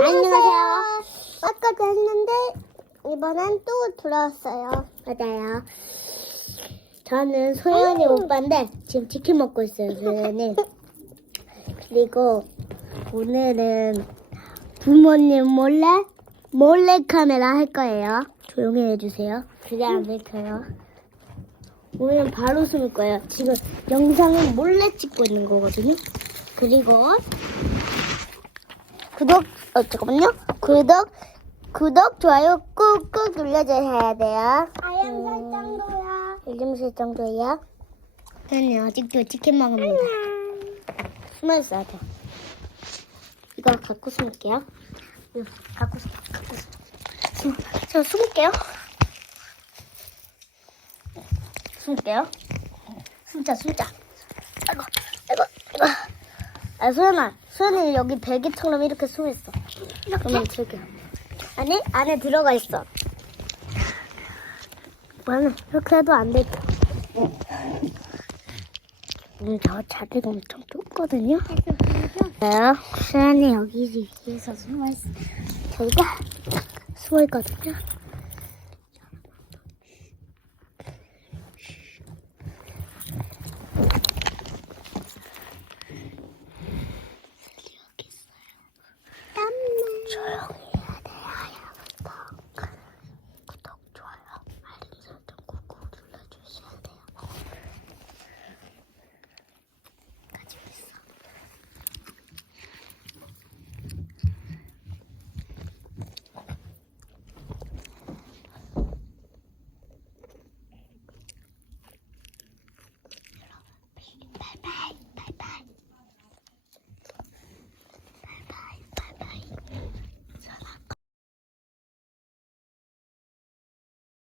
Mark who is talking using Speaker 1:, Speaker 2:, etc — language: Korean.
Speaker 1: 안녕하세요. 아까도 했는데 이번엔 또 돌아왔어요. 맞아요. 저는 소연이 오빠인데 지금 치킨 먹고 있어요. 소연이. 그리고 오늘은 부모님 몰래 몰래 카메라 할 거예요. 조용히 해주세요. 그래야 안 들켜요. 오늘은 바로 숨을 거예요. 지금 영상은 몰래 찍고 있는 거거든요. 그리고 구독, 어, 잠깐만요. 구독, 구독, 좋아요 꾹꾹 눌러주셔야 돼요. 알람 설정도요. 알람 설정도요. 저는 아직도 치킨 먹습니다. 숨어 있어야 돼. 이거 갖고 숨을게요. 이거 갖고 숨, 갖고 숨. 숨, 저 숨을게요. 숨을게요. 숨자, 숨자. 아이고, 아이고, 아이고. 아, 소연아, 소연이 여기 베개처럼 이렇게 숨어 있어. 그러면 즐겨. 아니, 안에 들어가 있어. 뭐는 이렇게 해도 안 돼. 오늘 저 자리가 엄청 좁거든요. 네, 소연이 여기 위에서 숨어 있어. 저희가 숨어 있거든요.